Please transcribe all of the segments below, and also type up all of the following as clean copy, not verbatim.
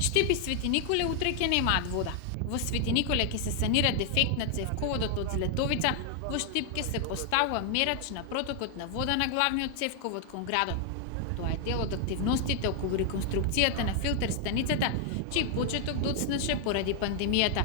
Штип и Свети Николе утре ќе немаат вода. Во Свети Николе ќе се санира дефект на цевководот од Злетовица, во Штип ќе се поставува мерач на протокот на вода на главниот цевковод кон градот. Тоа е дел од активностите околу реконструкцијата на филтер станицата, чиј почеток доцнеше поради пандемијата.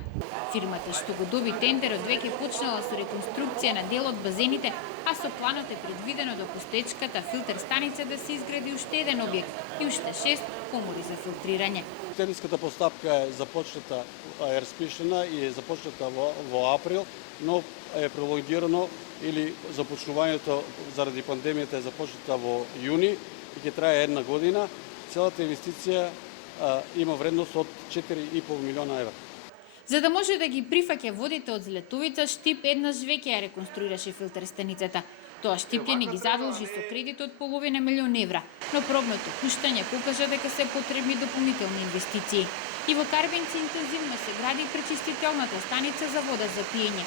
Фирмата што го доби тендерот веќе почнала со реконструкција на дел од базените, а со планот е предвидено до постоечката филтер станица да се изгради уште еден објект и уште 6 комори за филтрирање. Тендерската постапка е започната, е распишена и е започната во април, но е пролонгирано или започнувањето заради пандемијата е започната во јуни и ќе трае една година. Целата инвестиција има вредност од 4,5 милиона евра. За да може да ги прифаќа водите од Злетовица, Штип еднаш веќе ја реконструираше филтер станицата. Тоа Штип ќе не ги задолжи со кредит од половина милион евра, но пробното пуштање покажа дека се потребни дополнителни инвестиции. И во Карбенци интензивно се гради пречистителната станица за вода за пиење.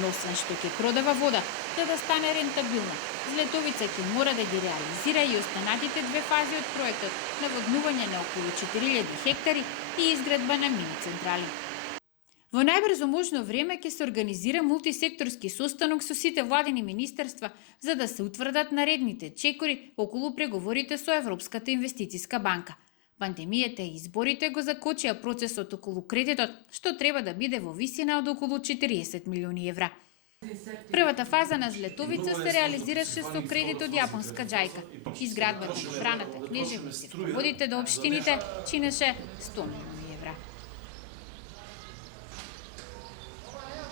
Но освен што ќе продава вода, за да стане рентабилна, Злетовица ќе мора да ги реализира и останатите две фази од проектот: наводнување на околу 4000 хектари и изградба на мини централи. Во најбрзо можно време ќе се организира мултисекторски состанок со сите владини министерства за да се утврдат наредните чекори околу преговорите со Европската инвестициска банка. Пандемијата и изборите го закочија процесот околу кредитот, што треба да биде во висина од околу 40 милиони евра. Првата фаза на Злетовица се реализираше со кредит од јапонска џајка. Изградбата на браната, кнежевници, водите до општините чинеше 100 милиони.